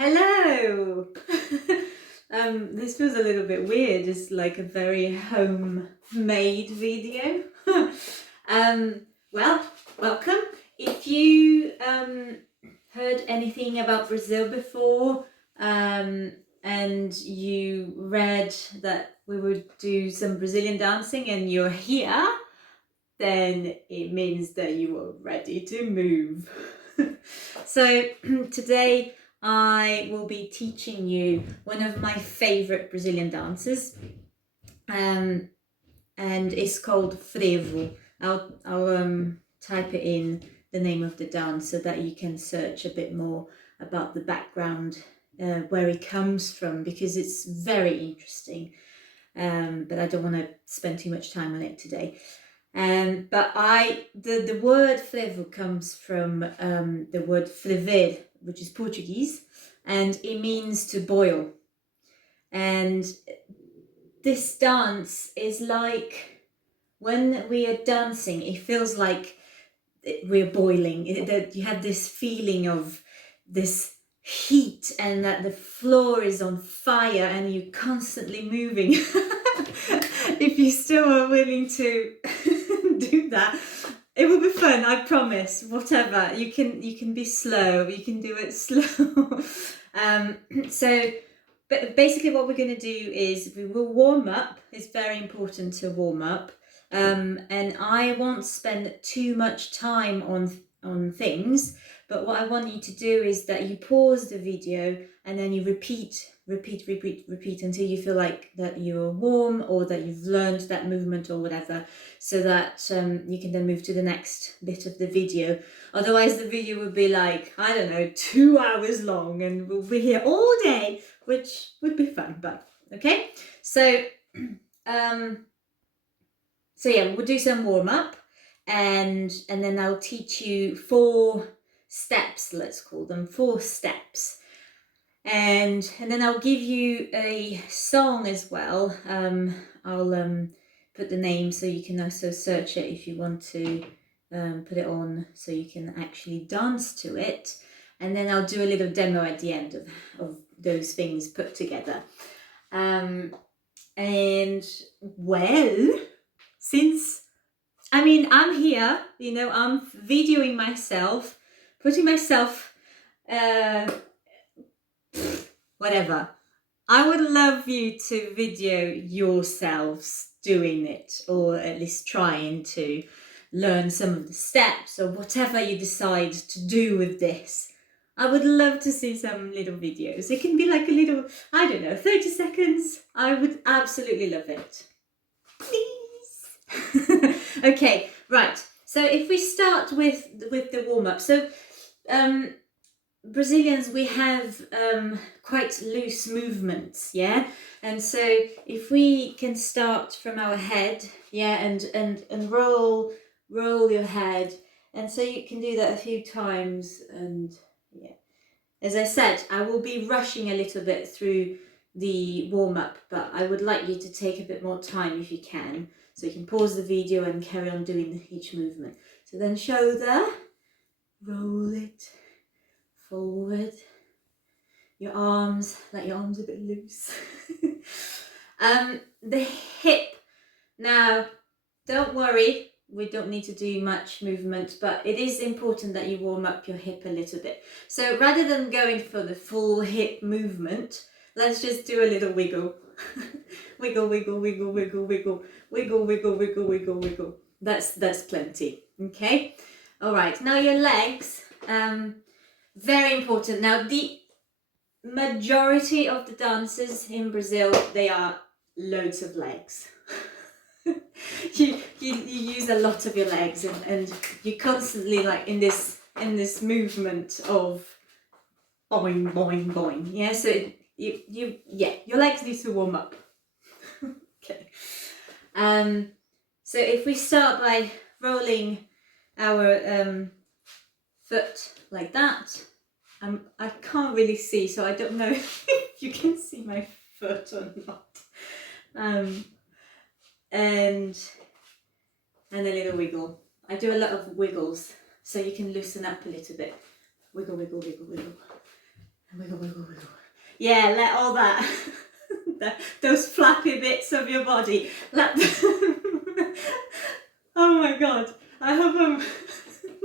Hello! This feels a little bit weird. It's like a very homemade video. um, well, welcome. If you heard anything about Brazil before and you read that we would do some Brazilian dancing and you're here, then it means that you are ready to move. So today I will be teaching you one of my favorite Brazilian dances, and it's called Frevo. I'll type it in the name of the dance so that you can search a bit more about the background, where it comes from, because it's very interesting. But I don't want to spend too much time on it today. But the word frevo comes from the word frever, which is Portuguese, and it means to boil. And this dance is like, when we are dancing, it feels like we're boiling. That you have this feeling of this heat and that the floor is on fire and you're constantly moving. If you still are willing to do that, it will be fun, I promise. Whatever, you can be slow, you can do it slow. But basically what we're going to do is we will warm up. It's very important to warm up, and I won't spend too much time on things, but what I want you to do is that you pause the video and then you repeat until you feel like that you're warm or that you've learned that movement or whatever, so that you can then move to the next bit of the video. Otherwise the video would be like, I don't know, 2 hours long and we'll be here all day, which would be fun. But okay, so yeah, we'll do some warm up, and then I'll teach you 4 steps, let's call them 4 steps. And then I'll give you a song as well. I'll put the name so you can also search it if you want to put it on so you can actually dance to it. And then I'll do a little demo at the end of those things put together. And well, since, I mean, I'm here, you know, I'm videoing myself, putting myself, whatever. I would love you to video yourselves doing it, or at least trying to learn some of the steps or whatever you decide to do with this. I would love to see some little videos. It can be like a little, I don't know, 30 seconds. I would absolutely love it. Please. Okay, right. So if we start with the warm-up. So Brazilians, we have quite loose movements, yeah? And so if we can start from our head, yeah, and roll your head. And so you can do that a few times, and yeah. As I said, I will be rushing a little bit through the warm-up, but I would like you to take a bit more time if you can, so you can pause the video and carry on doing each movement. So then shoulder, roll it forward, your arms, let your arms a bit loose. The hip, now don't worry, we don't need to do much movement, but it is important that you warm up your hip a little bit. So rather than going for the full hip movement, let's just do a little wiggle. Wiggle, wiggle, wiggle, wiggle, wiggle, wiggle, wiggle, wiggle, wiggle, wiggle. That's plenty. Okay. All right. Now your legs. Very important. Now the majority of the dancers in Brazil, they are loads of legs. you use a lot of your legs, and you're constantly like in this movement of boing, boing, boing. Yeah, so your legs need to warm up. Okay. So if we start by rolling our foot like that, I can't really see, so I don't know if you can see my foot or not. And a little wiggle. I do a lot of wiggles, so you can loosen up a little bit. Wiggle, wiggle, wiggle, wiggle. And wiggle, wiggle, wiggle. Yeah, let all that, those flappy bits of your body, let oh my God, I hope I'm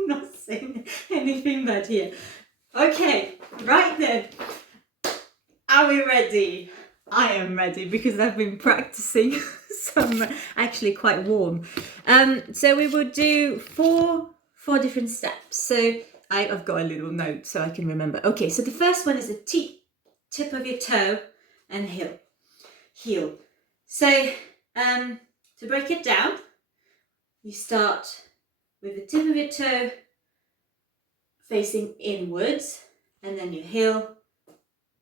not saying anything bad here. Okay, right then. Are we ready? I am ready because I've been practicing some, actually quite warm. So we will do four different steps. So I've got a little note so I can remember. Okay, so the first one is the tip of your toe and heel. So to break it down, you start with the tip of your toe facing inwards and then your heel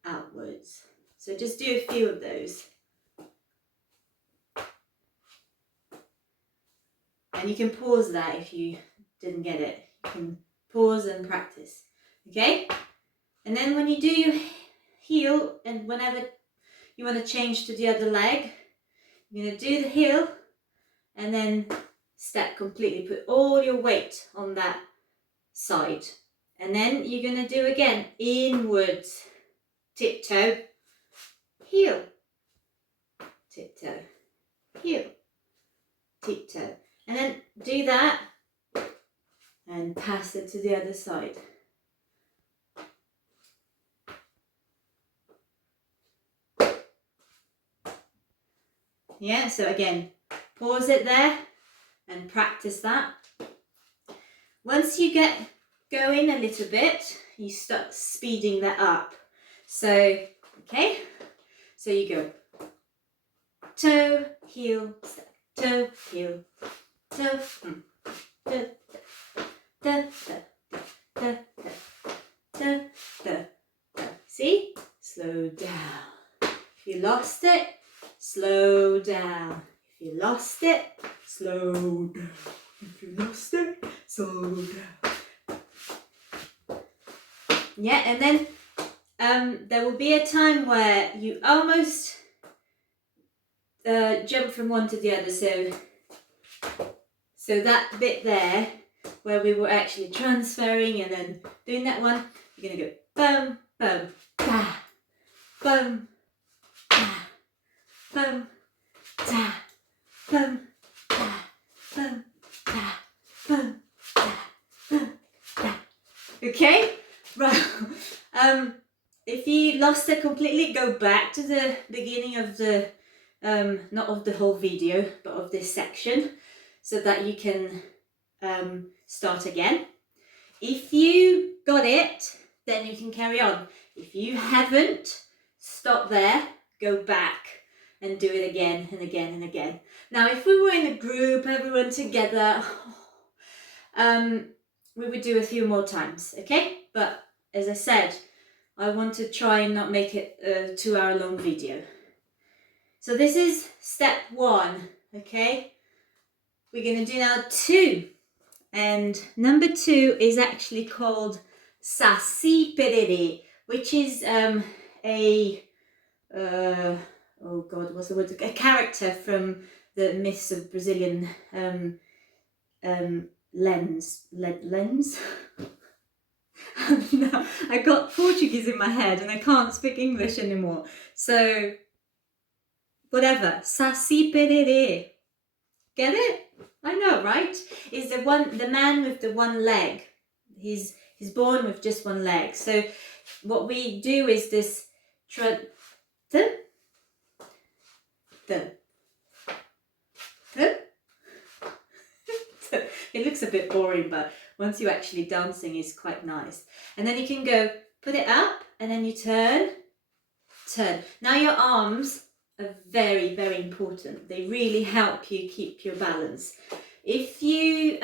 outwards. So just do a few of those. And you can pause that if you didn't get it. You can pause and practice. Okay? And then when you do your heel, and whenever you want to change to the other leg, you're going to do the heel and then step completely. Put all your weight on that side. And then you're going to do again inwards. Tiptoe, heel, tiptoe, heel, tiptoe. And then do that and pass it to the other side. Yeah, so again, pause it there and practice that. Once you get going a little bit, you start speeding that up. So, okay, so you go toe, heel, step, toe, heel, toe, toe, toe, toe, toe, toe. See? Slow down. If you lost it, slow down. If you lost it, slow down. If you lost it, slow down. Yeah, and then there will be a time where you almost jump from one to the other. So that bit there, where we were actually transferring and then doing that one, you're going to go boom, boom, da, boom, da, boom, da, boom, da, boom, da, boom, da, boom, da. Okay? Right. If you lost it completely, go back to the beginning of the, not of the whole video, but of this section, so that you can start again. If you got it, then you can carry on. If you haven't, stop there, go back and do it again and again and again. Now, if we were in a group, everyone together, we would do a few more times, okay? But as I said, I want to try and not make it a 2-hour-long video. So this is step 1, okay? We're going to do now 2. And number 2 is actually called Saci Perere, which is a a character from the myths of Brazilian lens. No, I got Portuguese in my head and I can't speak English anymore. So, whatever, Saci Perere. Get it? I know, right? Is the man with the one leg. He's born with just one leg. So, what we do is this It looks a bit boring, but once you're actually dancing, it's quite nice. And then you can go, put it up, and then you turn. Now your arms are very, very important. They really help you keep your balance. If you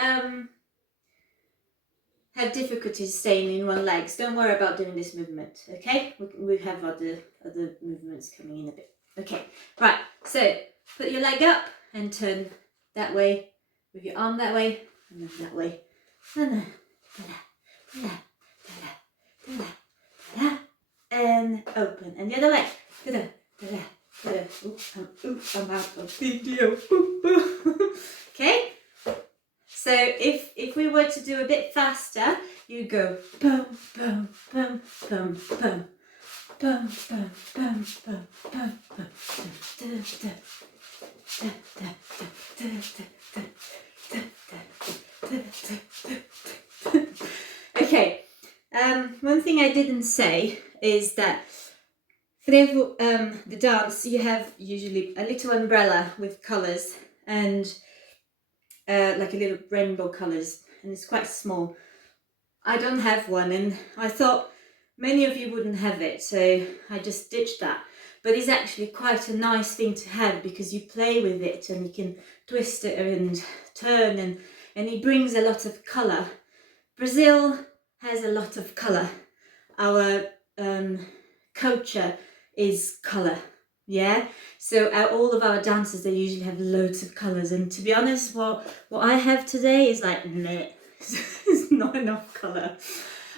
have difficulties staying in one leg, don't worry about doing this movement, okay? We have other movements coming in a bit. Okay, right, so put your leg up and turn that way, with your arm that way, and then that way. And open. And the other leg. I'm out of video. Okay? So if we were to do a bit faster, you go boom, boom, boom, boom, boom. bum, bum, bum, bum, bum, bum. Okay, one thing I didn't say is that Frevo, the dance, you have usually a little umbrella with colours and like a little rainbow colours, and it's quite small. I don't have one, and I thought many of you wouldn't have it, so I just ditched that. But it's actually quite a nice thing to have because you play with it and you can twist it and turn, and it brings a lot of colour. Brazil has a lot of colour. Our culture is colour, yeah? So all of our dances, they usually have loads of colours, and to be honest, what I have today is like, meh. It's not enough colour.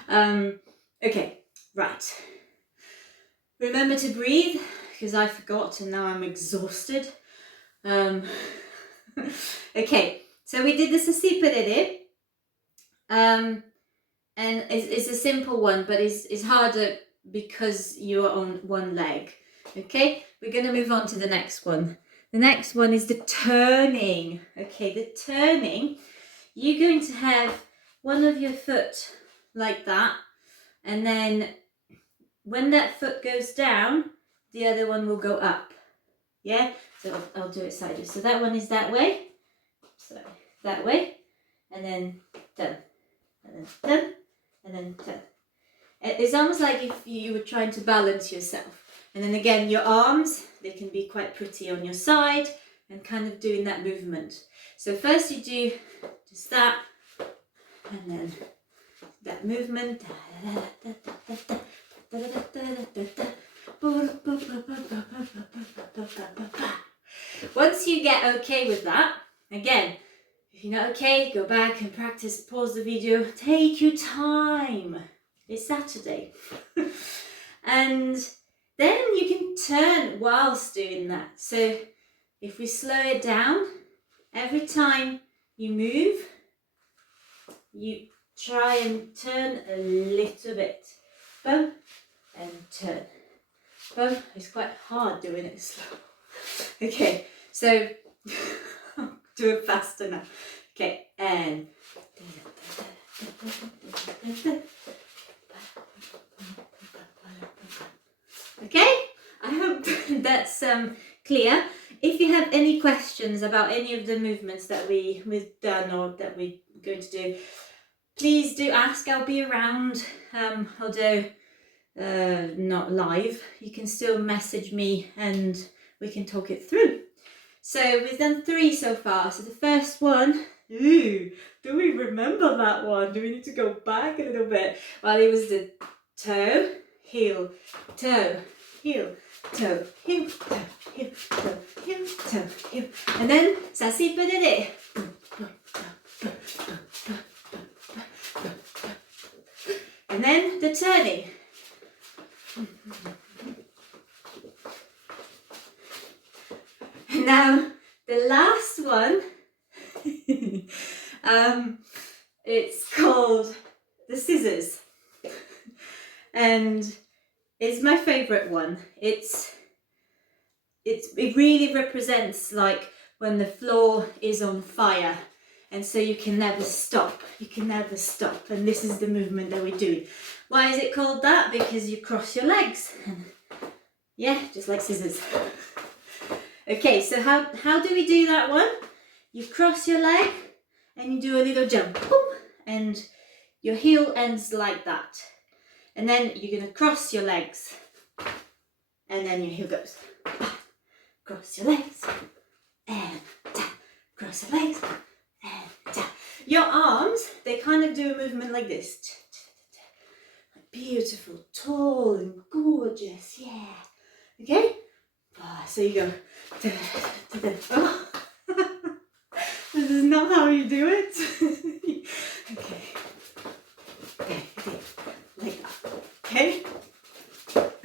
Okay, right. Remember to breathe, because I forgot and now I'm exhausted. Okay, so we did the Saci Perere. And it's a simple one, but it's harder because you're on one leg. Okay, we're going to move on to the next one. The next one is the turning. Okay, the turning. You're going to have one of your foot like that, and then when that foot goes down, the other one will go up. Yeah, so I'll do it sideways. So that one is that way, so that way, and then done, and then done, and then done. It's almost like if you were trying to balance yourself. And then again, your arms, they can be quite pretty on your side and kind of doing that movement. So first you do just that, and then that movement. Once you get okay with that, again, if you're not okay, go back and practice, pause the video, take your time. It's Saturday. And then you can turn whilst doing that. So if we slow it down, every time you move, you try and turn a little bit. Boom, and turn. Boom. It's quite hard doing it slow. Okay, so do it faster now. Okay, and okay, I hope that's clear. If you have any questions about any of the movements that we've done or that we're going to do, please do ask. I'll be around, although not live. You can still message me and we can talk it through. So we've done 3 so far. So the first one, do we remember that one? Do we need to go back a little bit? Well, it was the toe, heel, toe, heel, toe, heel, toe, heel, toe, heel, toe, heel. And then Saci Perere. And then the turning. And now the last one, it's called the scissors, and it's my favorite one. It really represents like when the floor is on fire, and so you can never stop. You can never stop, and this is the movement that we do. Why is it called that? Because you cross your legs. Yeah, just like scissors. Okay, so how do we do that one? You cross your leg and you do a little jump, boom, and your heel ends like that. And then you're going to cross your legs, and then your heel goes. Cross your legs, and cross your legs, and your arms, they kind of do a movement like this. Beautiful, tall and gorgeous, yeah. Okay? So you go. Oh. This is not how you do it. Okay. Okay, like that. Okay?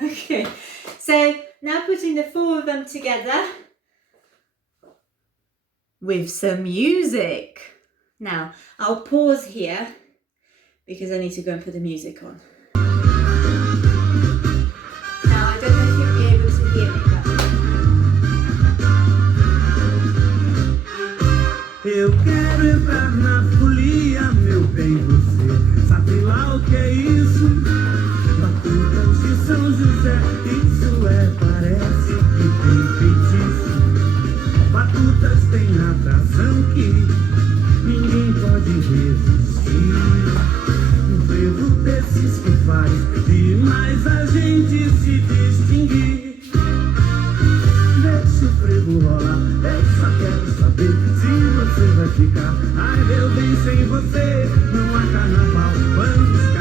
Okay. So now putting the 4 of them together with some music. Now, I'll pause here because I need to go and put the music on. Eu quero entrar na folia, meu bem, você sabe lá o que é isso? Batutas de São José, isso parece que tem feitiço. Batutas tem atração que ninguém pode resistir. Um frevo desses que faz demais a gente se distinguir. Deixa o frevo rolar, eu só quero saber se você vai ficar. Ai, meu bem, sem você não há carnaval. Vamos